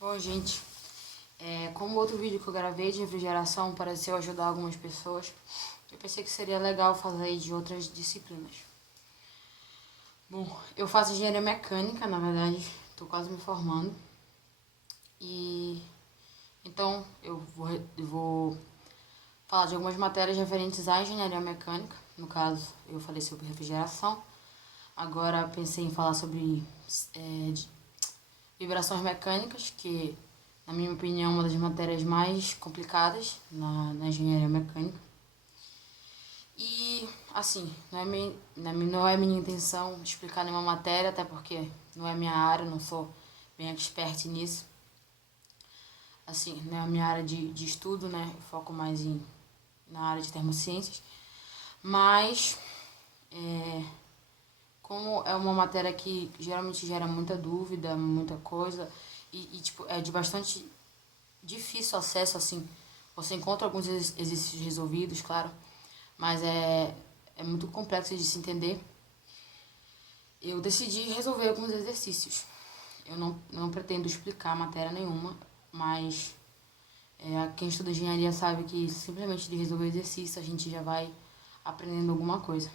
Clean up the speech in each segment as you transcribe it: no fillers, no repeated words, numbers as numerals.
Bom, gente, como o outro vídeo que eu gravei de refrigeração pareceu ajudar algumas pessoas, eu pensei que seria legal fazer de outras disciplinas. Bom, eu faço engenharia mecânica, na verdade, estou quase me formando. E então eu vou falar de algumas matérias referentes à engenharia mecânica. No caso, eu falei sobre refrigeração. Agora pensei em falar sobre vibrações mecânicas, que, na minha opinião, é uma das matérias mais complicadas na engenharia mecânica. E, assim, não é minha intenção explicar nenhuma matéria, até porque não é minha área, não sou bem expert nisso. Assim, não é a minha área de estudo, né? Eu foco mais na área de termociências. Mas, como é uma matéria que geralmente gera muita dúvida, muita coisa, tipo, é de bastante difícil acesso, assim. Você encontra alguns exercícios resolvidos, claro, mas é muito complexo de se entender. Eu decidi resolver alguns exercícios. Eu não pretendo explicar matéria nenhuma, mas quem estuda engenharia sabe que simplesmente de resolver exercício a gente já vai aprendendo alguma coisa.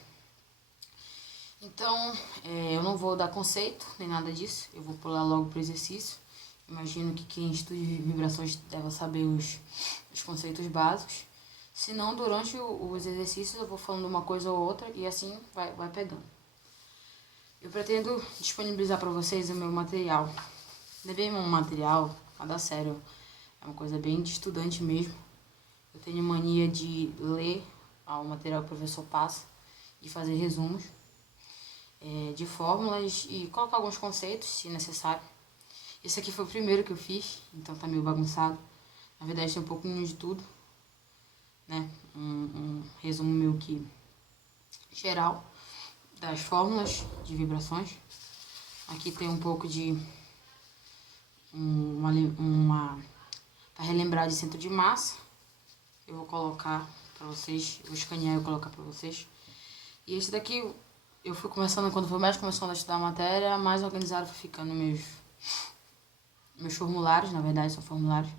Então, eu não vou dar conceito, nem nada disso. Eu vou pular logo pro exercício. Imagino que quem estuda vibrações deve saber os conceitos básicos. Se não, durante os exercícios eu vou falando uma coisa ou outra e assim vai pegando. Eu pretendo disponibilizar para vocês o meu material. Levei meu material, nada sério. É uma coisa bem de estudante mesmo. Eu tenho mania de ler o material que o professor passa e fazer resumos de fórmulas e colocar alguns conceitos, se necessário. Esse aqui foi o primeiro que eu fiz, então tá meio bagunçado. Na verdade tem um pouquinho de tudo, né? Um resumo meio que geral das fórmulas de vibrações. Aqui tem um pouco de para relembrar de centro de massa. Eu vou colocar para vocês, eu vou escanear e colocar para vocês. E esse daqui eu fui começando, quando foi mais começando a estudar a matéria, mais organizado foi ficando meus formulários, na verdade são formulários.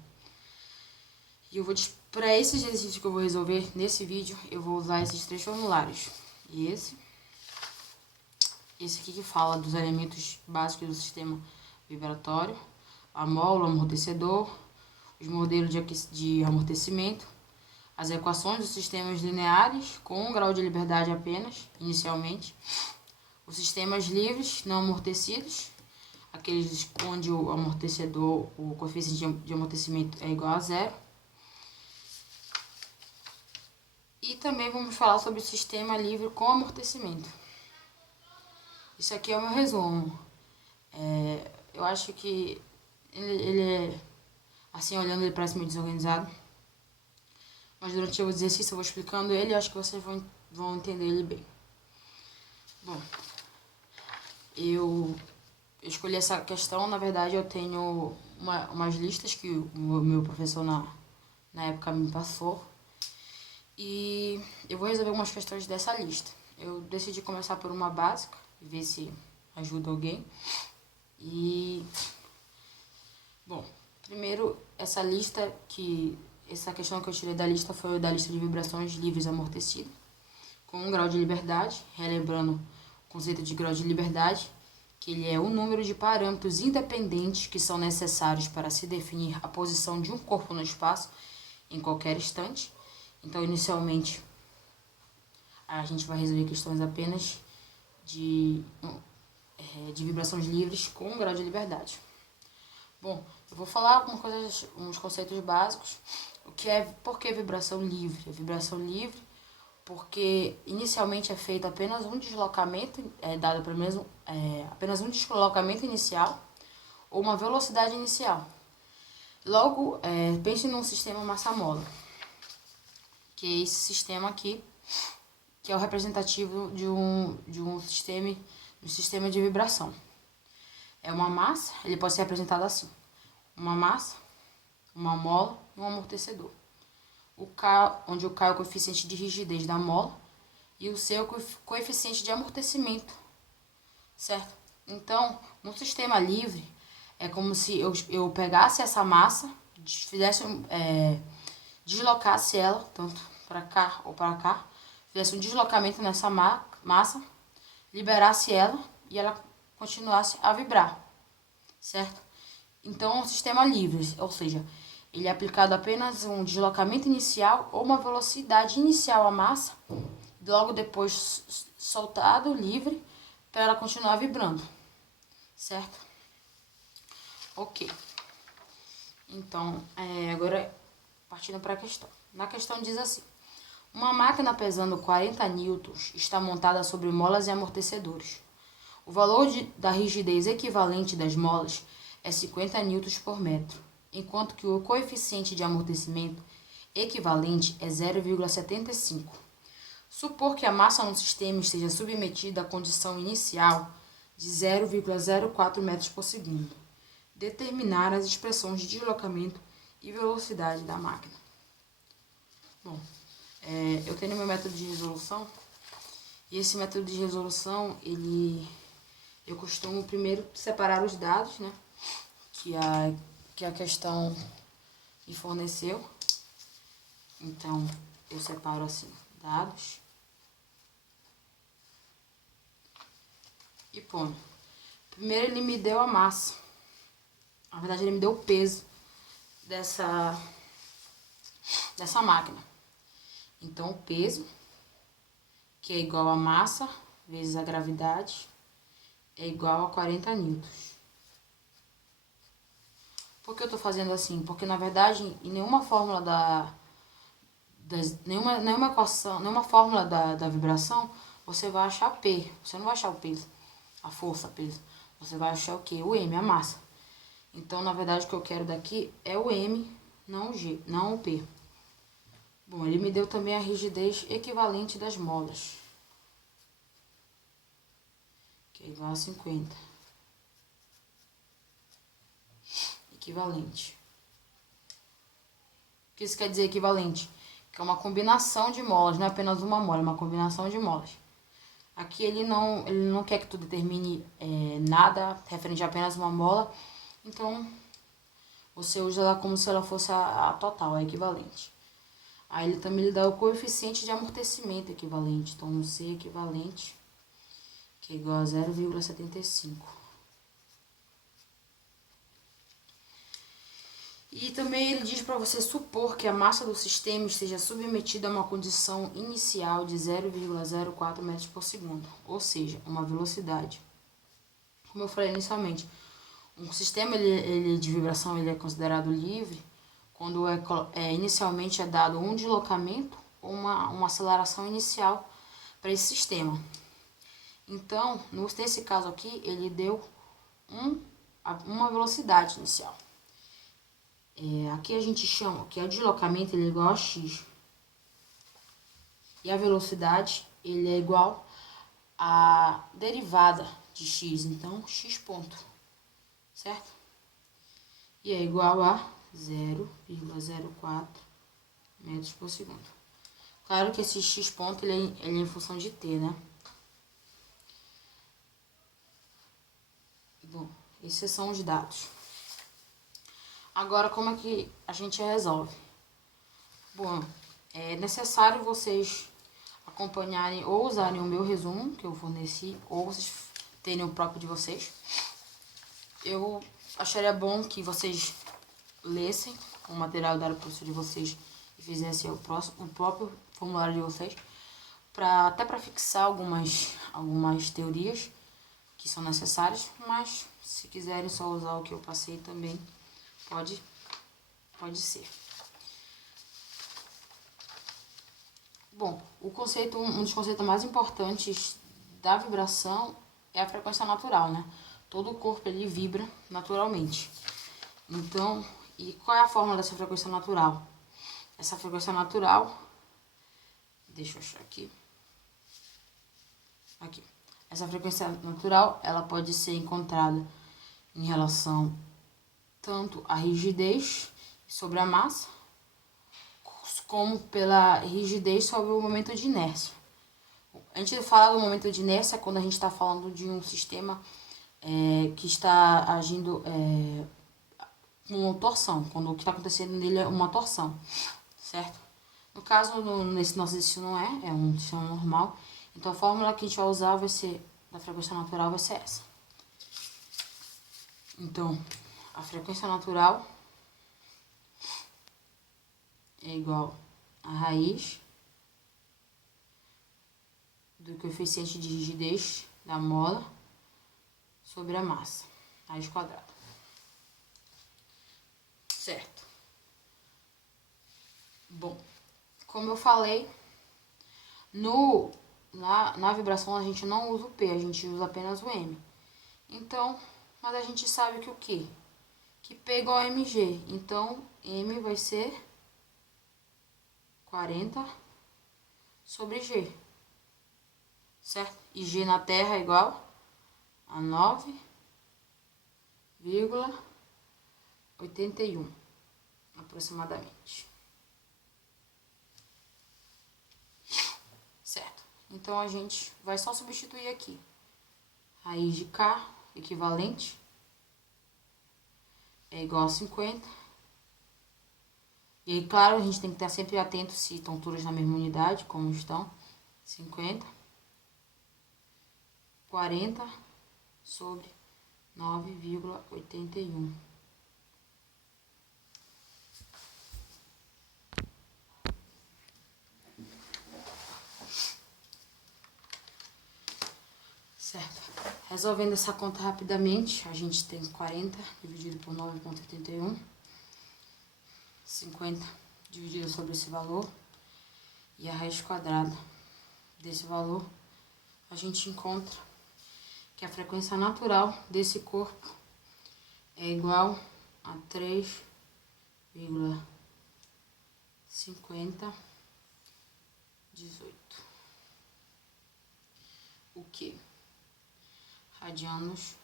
E eu vou, para esses exercícios que eu vou resolver nesse vídeo, eu vou usar esses 3 formulários. E esse aqui que fala dos elementos básicos do sistema vibratório, a módula, o amortecedor, os modelos de amortecimento, as equações dos sistemas lineares com um grau de liberdade apenas, inicialmente, os sistemas livres não amortecidos, aqueles onde o amortecedor, o coeficiente de amortecimento é igual a 0. E também vamos falar sobre o sistema livre com amortecimento. Isso aqui é o meu resumo. Eu acho que ele é, assim, olhando, ele parece meio desorganizado. Mas durante o exercício eu vou explicando ele e acho que vocês vão entender ele bem. Bom, eu escolhi essa questão, na verdade eu tenho umas listas que o meu professor na época me passou. E eu vou resolver algumas questões dessa lista. Eu decidi começar por uma básica, ver se ajuda alguém. Bom, primeiro essa questão que eu tirei da lista foi da lista de vibrações livres amortecidas, com um grau de liberdade, relembrando o conceito de grau de liberdade, que ele é o número de parâmetros independentes que são necessários para se definir a posição de um corpo no espaço em qualquer instante. Então, inicialmente, a gente vai resolver questões apenas de vibrações livres com um grau de liberdade. Bom, eu vou falar algumas coisas, uns conceitos básicos. Por que vibração livre? A vibração livre porque inicialmente é feito apenas um deslocamento, dado apenas um deslocamento inicial ou uma velocidade inicial. Logo, pense num sistema massa-mola, que é esse sistema aqui, que é o representativo de um sistema de vibração. É uma massa, ele pode ser representado assim: uma massa, uma mola e um amortecedor. Onde o K é o coeficiente de rigidez da mola e o C é o coeficiente de amortecimento, certo? Então, no sistema livre, É como se eu pegasse essa massa, fizesse, deslocasse ela, tanto para cá ou para cá, fizesse um deslocamento nessa massa, liberasse ela e ela continuasse a vibrar, certo? Então, é um sistema livre, ou seja, ele é aplicado apenas um deslocamento inicial ou uma velocidade inicial à massa, logo depois soltado, livre, para ela continuar vibrando, certo? Ok. Então, agora partindo para a questão. Na questão diz assim: uma máquina pesando 40 newtons está montada sobre molas e amortecedores. O valor da rigidez equivalente das molas é 50 newtons por metro, enquanto que o coeficiente de amortecimento equivalente é 0,75. Supor que a massa no sistema esteja submetida à condição inicial de 0,04 metros por segundo. Determinar as expressões de deslocamento e velocidade da máquina. Bom, eu tenho meu método de resolução, e esse método de resolução, eu costumo primeiro separar os dados, né, que a questão me forneceu. Então, eu separo assim, dados, e ponho. Primeiro ele me deu a massa, na verdade ele me deu o peso dessa máquina. Então, o peso, que é igual a massa vezes a gravidade, é igual a 40 newtons. Por que eu estou fazendo assim? Porque, na verdade, em nenhuma fórmula nenhuma equação, nenhuma fórmula da vibração, você vai achar P. Você não vai achar o peso, a força, peso. Você vai achar o quê? O M, a massa. Então, na verdade, o que eu quero daqui é o M, não o G, não o P. Bom, ele me deu também a rigidez equivalente das molas, que é igual a 50. Equivalente. O que isso quer dizer equivalente? Que é uma combinação de molas, não é apenas uma mola, é uma combinação de molas. Aqui ele não quer que tu determine nada referente a apenas uma mola, então você usa ela como se ela fosse a total, a equivalente. Aí ele também lhe dá o coeficiente de amortecimento equivalente, então um C equivalente, que é igual a 0,75. E também ele diz para você supor que a massa do sistema esteja submetida a uma condição inicial de 0,04 metros por segundo, ou seja, uma velocidade. Como eu falei inicialmente, um sistema ele de vibração ele é considerado livre quando inicialmente é dado um deslocamento ou uma aceleração inicial para esse sistema. Então, nesse caso aqui, ele deu uma velocidade inicial. Aqui a gente chama que o deslocamento ele é igual a x. E a velocidade ele é igual à derivada de x, então x ponto, certo? E é igual a 0,04 metros por segundo. Claro que esse x ponto ele é em função de t, né? Bom, esses são os dados. Agora, como é que a gente resolve? Bom, é necessário vocês acompanharem ou usarem o meu resumo que eu forneci, ou vocês terem o próprio de vocês. Eu acharia bom que vocês lessem o material dado para o professor de vocês e fizessem o próprio formulário de vocês, até para fixar algumas teorias que são necessárias, mas se quiserem só usar o que eu passei também, pode ser. Bom, um dos conceitos mais importantes da vibração é a frequência natural, né? Todo o corpo ele vibra naturalmente. Então, e qual é a fórmula dessa frequência natural? Essa frequência natural, deixa eu achar aqui. Aqui. Essa frequência natural, ela pode ser encontrada em relação tanto à rigidez sobre a massa, como pela rigidez sobre o momento de inércia. A gente fala do momento de inércia quando a gente está falando de um sistema que está agindo com torção, quando o que está acontecendo nele é uma torção, certo? No caso, nesse nosso sistema não é um sistema normal, então a fórmula que a gente vai usar vai ser, da frequência natural vai ser essa. Então, a frequência natural é igual a raiz do coeficiente de rigidez da mola sobre a massa, raiz quadrada. Certo. Bom, como eu falei, na vibração a gente não usa o P, a gente usa apenas o M. Então, mas a gente sabe que o quê? Que P é igual a mg. Então, M vai ser 40 sobre G. Certo? E G na Terra é igual a 9,81 aproximadamente. Certo? Então, a gente vai só substituir aqui. Raiz de K equivalente é igual a 50. E aí, claro, a gente tem que estar sempre atento se estão todas na mesma unidade, como estão. 50, 40 sobre 9,81. Certo. Resolvendo essa conta rapidamente, a gente tem 40 dividido por 9,81. 50 dividido sobre esse valor. E a raiz quadrada desse valor, a gente encontra que a frequência natural desse corpo é igual a 3,5018. O que? Radianos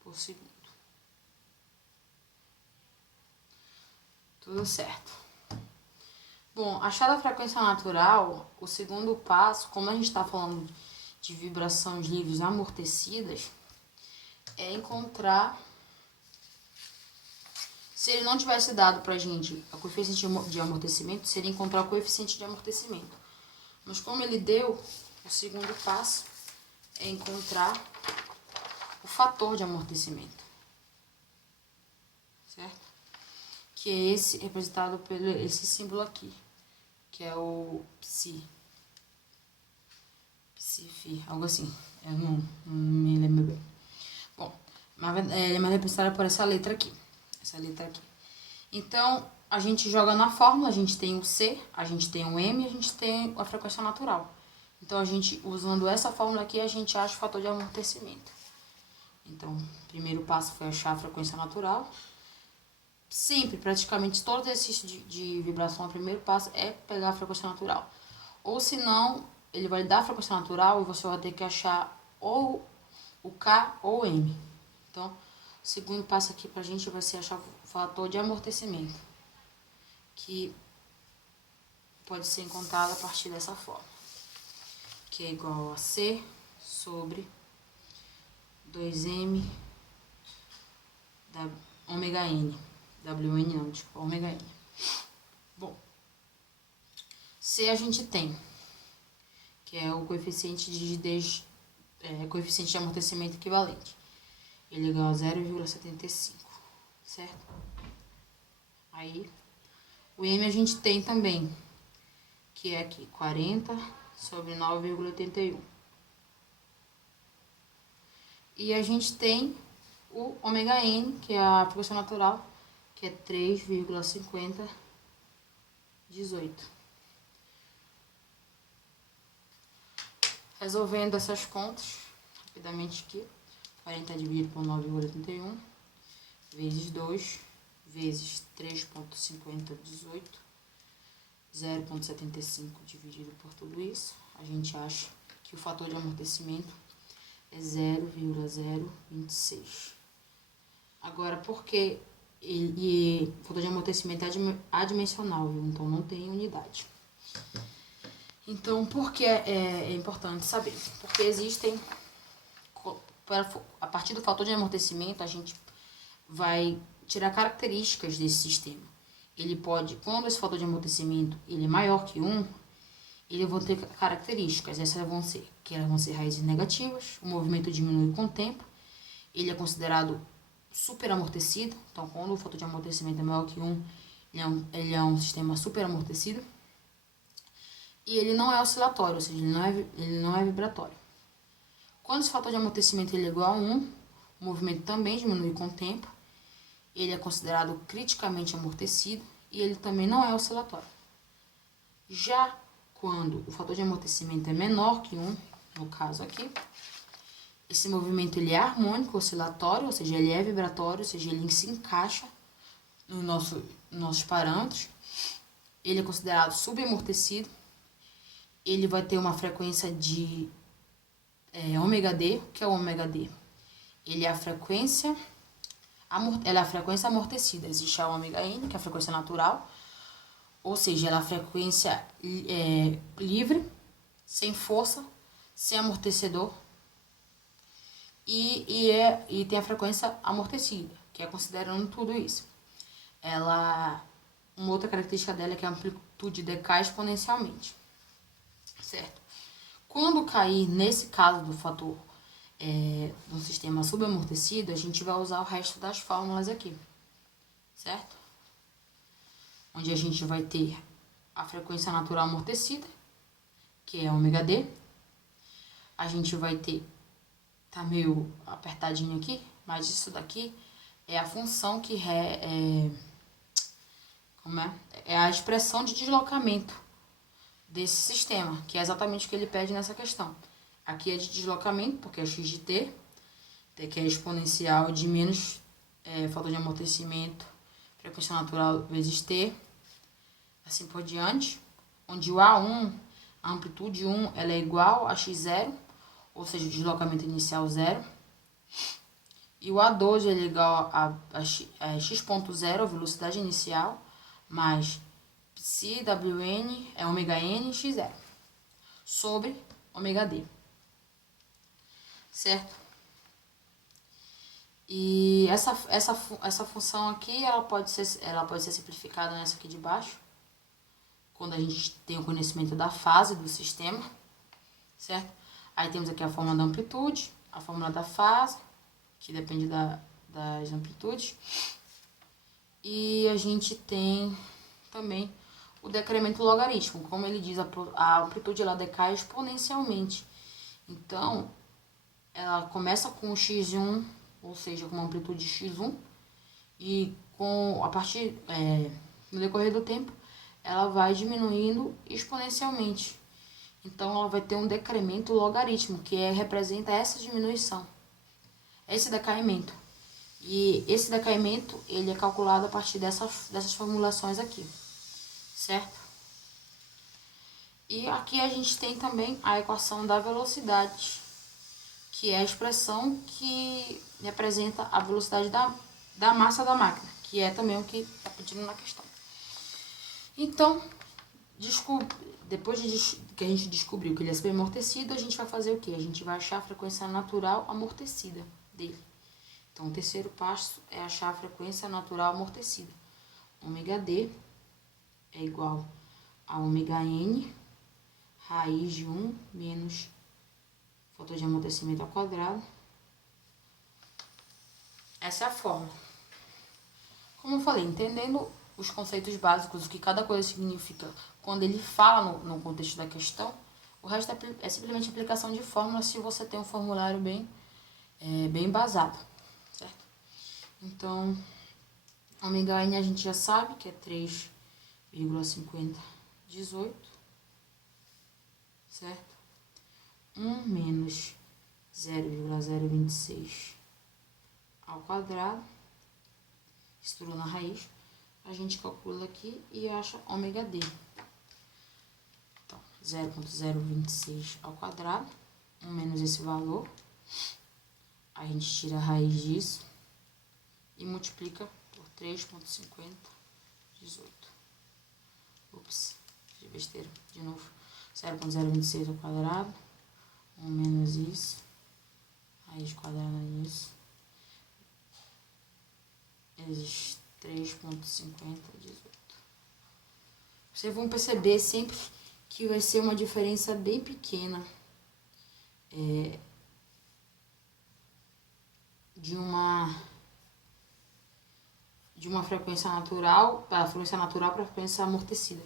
por segundo. Tudo certo. Bom, achada a frequência natural, o segundo passo, como a gente está falando de vibrações livres amortecidas, é encontrar, se ele não tivesse dado pra gente o coeficiente de amortecimento, seria encontrar o coeficiente de amortecimento. Mas como ele deu, o segundo passo é encontrar o fator de amortecimento, certo? Que é esse representado por esse símbolo aqui, que é o psi, algo assim, eu não me lembro bem. Bom, mas ele é mais representado por essa letra aqui, Então, a gente joga na fórmula, a gente tem o C, a gente tem o M e a gente tem a frequência natural. Então, a gente, usando essa fórmula aqui, a gente acha o fator de amortecimento. Então, o primeiro passo foi achar a frequência natural. Sempre, praticamente, todo exercício de vibração, o primeiro passo é pegar a frequência natural. Ou se não, ele vai dar a frequência natural e você vai ter que achar ou o K ou o M. Então, o segundo passo aqui pra gente vai ser achar o fator de amortecimento, que pode ser encontrado a partir dessa forma, que é igual a C sobre 2M da ômega N. WN não, tipo, ômega N. Bom, C a gente tem, que é o coeficiente de rigidez, coeficiente de amortecimento equivalente. Ele é igual a 0,75, certo? Aí, o M a gente tem também, que é aqui, 40 sobre 9,81. E a gente tem o ômega N, que é a frequência natural, que é 3,5018. Resolvendo essas contas, rapidamente aqui, 40 dividido por 9,81, vezes 2, vezes 3,5018, 0,75 dividido por tudo isso, a gente acha que o fator de amortecimento é 0,026. Agora, porque o fator de amortecimento é adimensional, viu? Então não tem unidade. Então, por que é importante saber? Porque existem a partir do fator de amortecimento, a gente vai tirar características desse sistema. Ele pode, quando esse fator de amortecimento ele é maior que 1, ele vai ter características. Essas vão ser raízes negativas, o movimento diminui com o tempo, ele é considerado superamortecido. Então, quando o fator de amortecimento é maior que 1, ele é um sistema superamortecido. E ele não é oscilatório, ou seja, ele não é vibratório. Quando esse fator de amortecimento ele é igual a 1, o movimento também diminui com o tempo, ele é considerado criticamente amortecido e ele também não é oscilatório. Já quando o fator de amortecimento é menor que 1, no caso aqui, esse movimento ele é harmônico oscilatório, ou seja, ele é vibratório, ou seja, ele se encaixa nos nossos parâmetros. Ele é considerado subamortecido. Ele vai ter uma frequência de ômega D. O que é o ômega D? Ele é a frequência amortecida. Existe a ômega N, que é a frequência natural, ou seja, ela é a frequência livre, sem força, sem amortecedor, e tem a frequência amortecida, que é considerando tudo isso. Uma outra característica dela é que a amplitude decai exponencialmente, certo? Quando cair, nesse caso do fator do sistema subamortecido, a gente vai usar o resto das fórmulas aqui, certo? Onde a gente vai ter a frequência natural amortecida, que é ômega D. A gente vai ter, tá meio apertadinho aqui, mas isso daqui é a função que é a expressão de deslocamento desse sistema, que é exatamente o que ele pede nessa questão. Aqui é de deslocamento, porque é x de t, que é exponencial de menos fator de amortecimento, frequência natural vezes t, assim por diante, onde o A1, a amplitude 1, ela é igual a x0, ou seja, o deslocamento inicial 0, e o A2 ele é igual a x.0, a velocidade inicial, mais psi wn é ômega n x0, sobre ômega d, certo? E essa função aqui, ela pode ser simplificada nessa aqui de baixo, quando a gente tem o conhecimento da fase do sistema, certo? Aí temos aqui a fórmula da amplitude, a fórmula da fase, que depende das amplitudes, e a gente tem também o decremento logarítmico. Como ele diz, a amplitude ela decai exponencialmente. Então, ela começa com x1, ou seja, com uma amplitude x1, e no decorrer do tempo, ela vai diminuindo exponencialmente. Então, ela vai ter um decremento logarítmico, que representa essa diminuição, esse decaimento. E esse decaimento, ele é calculado a partir dessas formulações aqui, certo? E aqui a gente tem também a equação da velocidade, que é a expressão que representa a velocidade da massa da máquina, que é também o que está pedindo na questão. Então, depois que a gente descobriu que ele é subamortecido, a gente vai fazer o quê? A gente vai achar a frequência natural amortecida dele. Então, o terceiro passo é achar a frequência natural amortecida. Ômega D é igual a ômega N, raiz de 1 menos fator de amortecimento ao quadrado. Essa é a fórmula. Como eu falei, entendendo os conceitos básicos, o que cada coisa significa quando ele fala no contexto da questão, o resto é simplesmente aplicação de fórmula se você tem um formulário bem embasado, certo? Então, ômega N a gente já sabe que é 3,5018, certo? 1 menos 0,026 ao quadrado, estourou na raiz, a gente calcula aqui e acha ômega D. Então, 0,026 ao quadrado, 1 menos esse valor, a gente tira a raiz disso e multiplica por 3,5018. Ups, fiz besteira, de novo. 0,026 ao quadrado, 1 menos isso, raiz quadrada disso, vezes 3,5018. Vocês vão perceber sempre que vai ser uma diferença bem pequena de uma frequência natural para a frequência amortecida.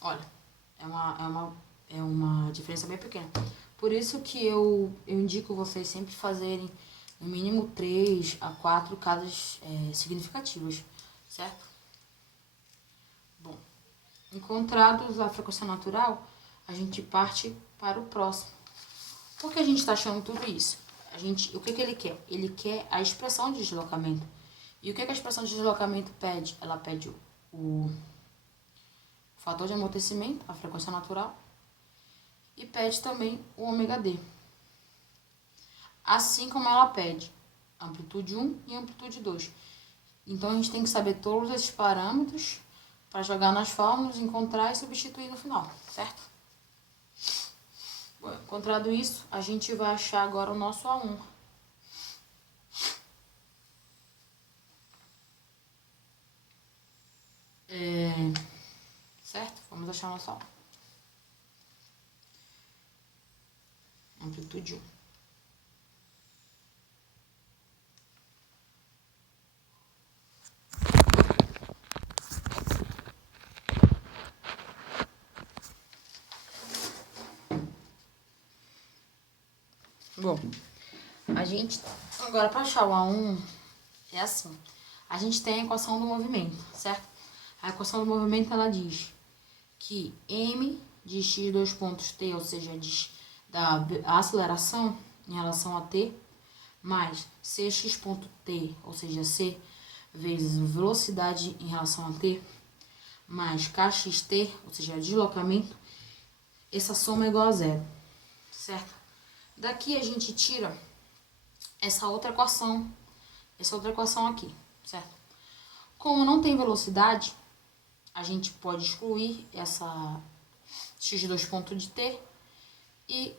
Olha, é uma diferença bem pequena. Por isso que eu indico vocês sempre fazerem no mínimo 3 a 4 casas significativas, certo? Bom, encontrados a frequência natural, a gente parte para o próximo. Por que a gente está achando tudo isso? O que ele quer? Ele quer a expressão de deslocamento. E o que a expressão de deslocamento pede? Ela pede o fator de amortecimento, a frequência natural, e pede também o ômega D. Assim como ela pede amplitude 1 e amplitude 2. Então, a gente tem que saber todos esses parâmetros para jogar nas fórmulas, encontrar e substituir no final, certo? Bom, encontrado isso, a gente vai achar agora o nosso A1. Certo? Vamos achar nosso A1. Amplitude 1. Bom, a gente, agora para achar o A1, é assim. A gente tem a equação do movimento, certo? A equação do movimento, ela diz que m de x dois pontos t, ou seja, da aceleração em relação a t, mais cx ponto t, ou seja, c, vezes velocidade em relação a t, mais kxt, ou seja, deslocamento, essa soma é igual a zero, certo? Daqui a gente tira essa outra equação aqui, certo? Como não tem velocidade, a gente pode excluir essa x2 ponto de t e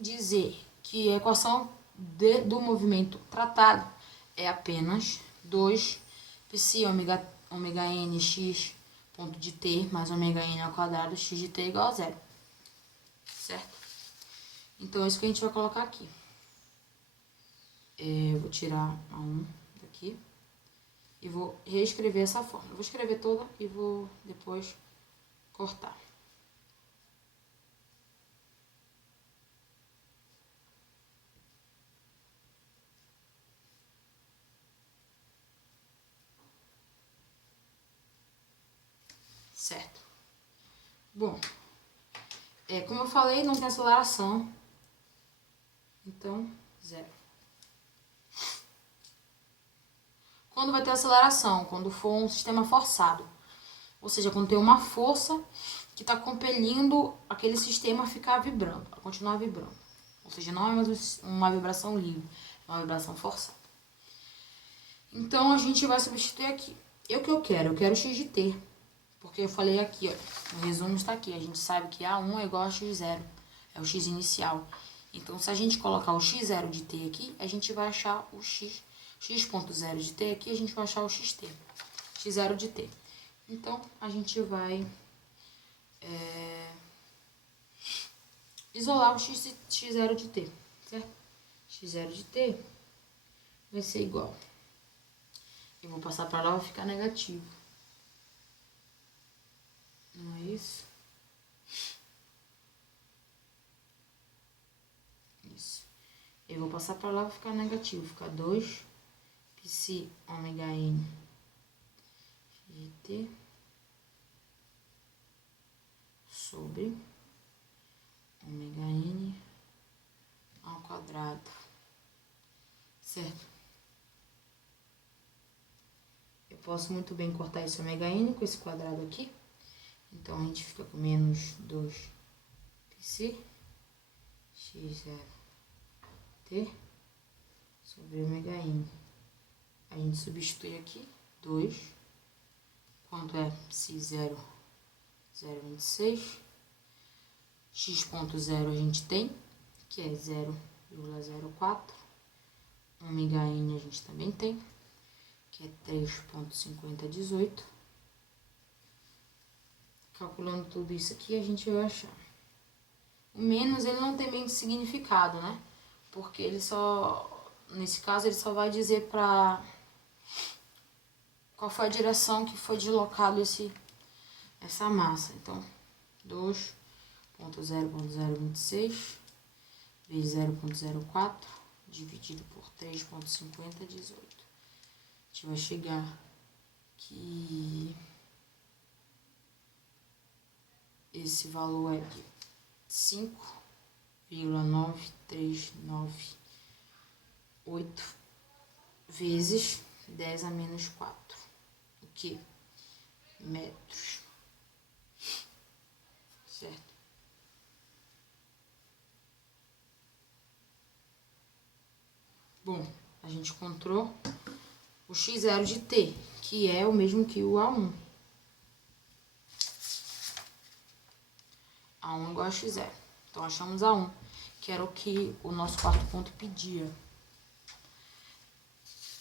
dizer que a equação do movimento tratado é apenas 2 psi ômega n x ponto de t mais ômega n ao quadrado x de t igual a zero, certo? Então, é isso que a gente vai colocar aqui. Eu vou tirar a 1 daqui e vou reescrever essa forma. Eu vou escrever toda e vou depois cortar. Certo. Bom, como eu falei, não tem aceleração. Então, zero. Quando vai ter aceleração? Quando for um sistema forçado. Ou seja, quando tem uma força que está compelindo aquele sistema a ficar vibrando, a continuar vibrando. Ou seja, não é mais uma vibração livre, é uma vibração forçada. Então, a gente vai substituir aqui. O que eu quero? Eu quero x de t. Porque eu falei aqui, ó, o resumo está aqui. A gente sabe que A1 é igual a x0. É o x inicial. Então, se a gente colocar o x0 de t aqui, a gente vai achar o x.0 de t aqui, a gente vai achar o xt. x0 de t. Então, a gente vai isolar o x0 de t, certo? x0 de t vai ser igual. Eu vou passar para lá, vai ficar negativo. Não é isso? Isso. Eu vou passar para lá, vai ficar negativo. Fica 2 psi ômega n de t sobre ômega n ao quadrado. Certo? Eu posso muito bem cortar esse ômega n com esse quadrado aqui. Então, a gente fica com menos 2 psi x0 t sobre ômega n. A gente substitui aqui 2. Quanto é psi 0? 0,26. x.0 a gente tem, que é 0,04. ômega N a gente também tem, que é 3,5018. Calculando tudo isso aqui, a gente vai achar. O menos, ele não tem bem significado, né? Porque ele só, nesse caso, ele só vai dizer qual foi a direção que foi deslocado essa massa. Então, 2,0.026 vezes 0,04 dividido por 3,5018. A gente vai chegar que esse valor é de 5,9398 vezes 10 a menos 4, o que? Metros, certo? Bom, a gente encontrou o x0 de t, que é o mesmo que o A1. A1 igual a x0. Então, achamos A1, que era o que o nosso quarto ponto pedia.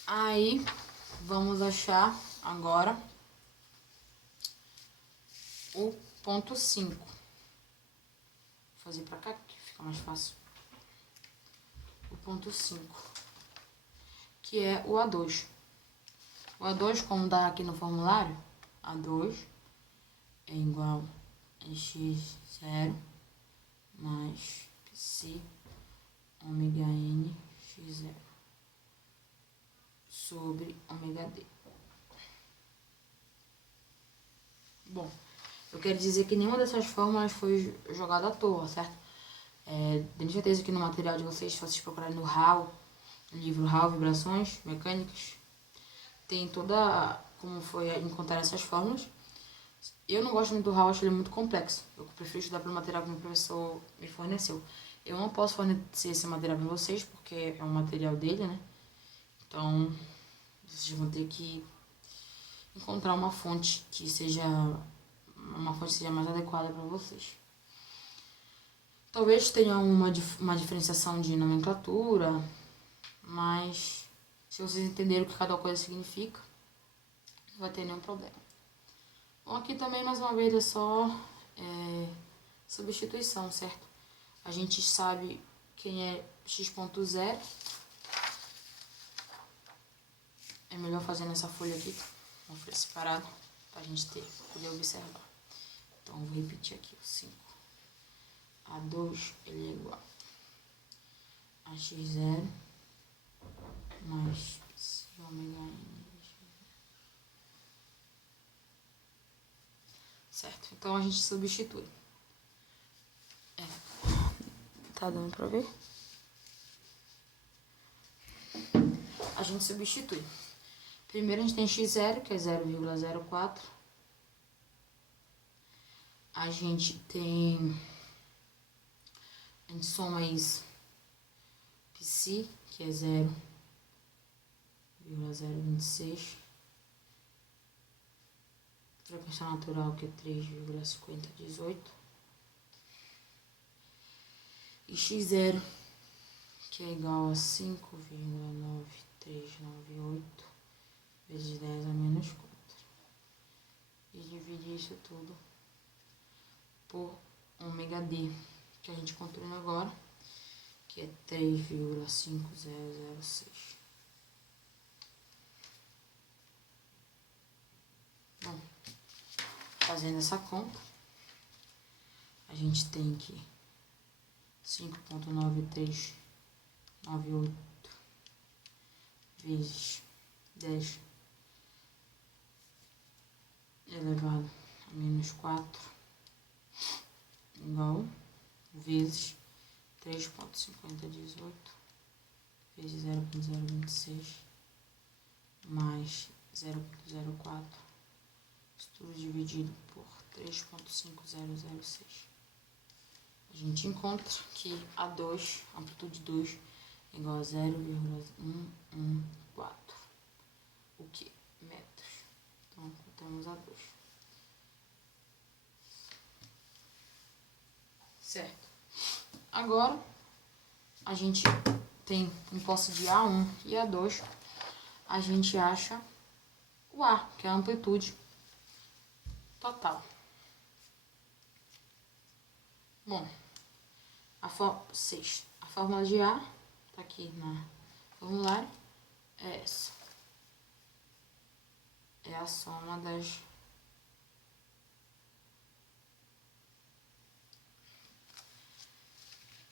Aí, vamos achar agora o ponto 5. Vou fazer pra cá, que fica mais fácil. O ponto 5, que é o A2. O A2, como dá aqui no formulário, A2 é igual a x0 mais psi ômega n x0 sobre ômega d. Bom, eu quero dizer que nenhuma dessas fórmulas foi jogada à toa, certo? Tenho certeza que no material de vocês, se vocês procurarem no RAL, no livro RAL, Vibrações Mecânicas, tem toda como foi encontrar essas fórmulas. Eu não gosto muito do RAL, acho ele muito complexo. Eu prefiro estudar pelo material que meu professor me forneceu. Eu não posso fornecer esse material para vocês, porque é um material dele, né? Então, vocês vão ter que encontrar uma fonte que seja mais adequada para vocês. Talvez tenha uma diferenciação de nomenclatura, mas se vocês entenderem o que cada coisa significa, não vai ter nenhum problema. Bom, aqui também, mais uma vez, é só substituição, certo? A gente sabe quem é x.0. É melhor fazer nessa folha aqui, uma folha separada, para a gente poder observar. Então, eu vou repetir aqui o 5. A2, ele é igual a x0 mais psi ômega n. Certo? Então, a gente substitui. Tá dando pra ver? A gente substitui. Primeiro, a gente tem x0, que é 0,04. A gente soma isso. Psi, que é 0,026. Frequência natural, que é 3,5018. E x0, que é igual a 5,9398 vezes 10 a menos 4. E dividir isso tudo por ômega d, que a gente encontrou agora, que é 3,5006. Bom, fazendo essa conta, a gente tem que 5,9398 vezes 10 elevado a menos 4 igual vezes 3,5018 vezes 0,026 mais 0,04, isso tudo dividido por 3,5006. A gente encontra que A2, amplitude 2, é igual a 0,114, o que? Metros. Então, temos A2. Certo. Agora, a gente tem em posse de A1 e A2, a gente acha o A, que é a amplitude total. Bom, a fórmula de A, tá aqui na formulário, é essa. É a soma das...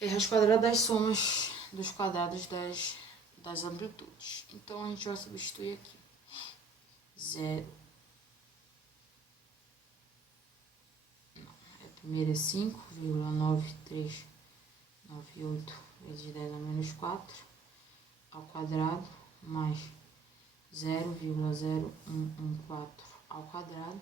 É a raiz quadrada das somas dos quadrados das amplitudes. Então, a gente vai substituir aqui. 0. Não, a primeira é 5,9398 vezes 10 a menos 4 ao quadrado, mais 0,0114 ao quadrado,